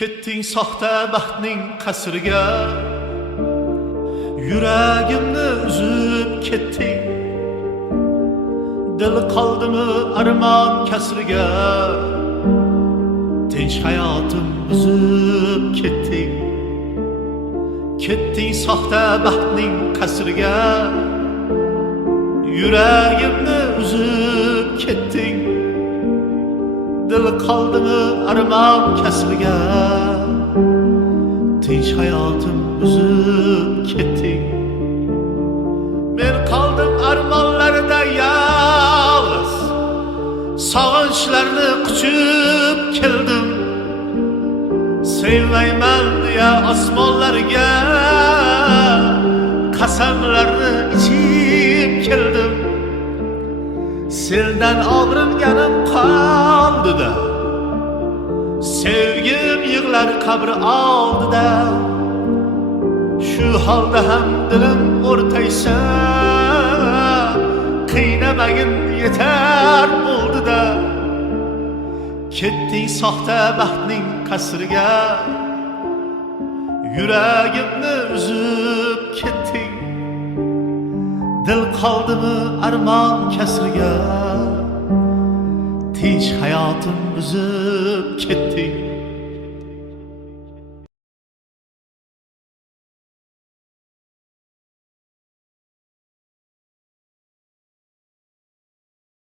Ketding soxta baxtning qasriga, yuragimni uzib ketding. Dil qoldimi armon kasriga, tinch hayotim buzib ketding. Ketding soxta baxtning qasriga, yuragimni uzib ketding. Dil qoldimi armon kasriga, tinch hayotim buzib ketding. Men qoldim armonlarda yolg'iz, sog'inchlarni quchib keldim. Sevmayman deya osmonlarga qasamlarni ichib keldim. Sendan og'ringanim qoldi-da, sevgim yig'lar qabr oldida. Shu holda ham dilim o'rtaysan, qiynamagin yetar bo'ldi-da. Ketding soxta baxtning qasriga, yuragimni uzib ketding. Dil qoldimi armon kasriga, tinch hayotim buzib ketding.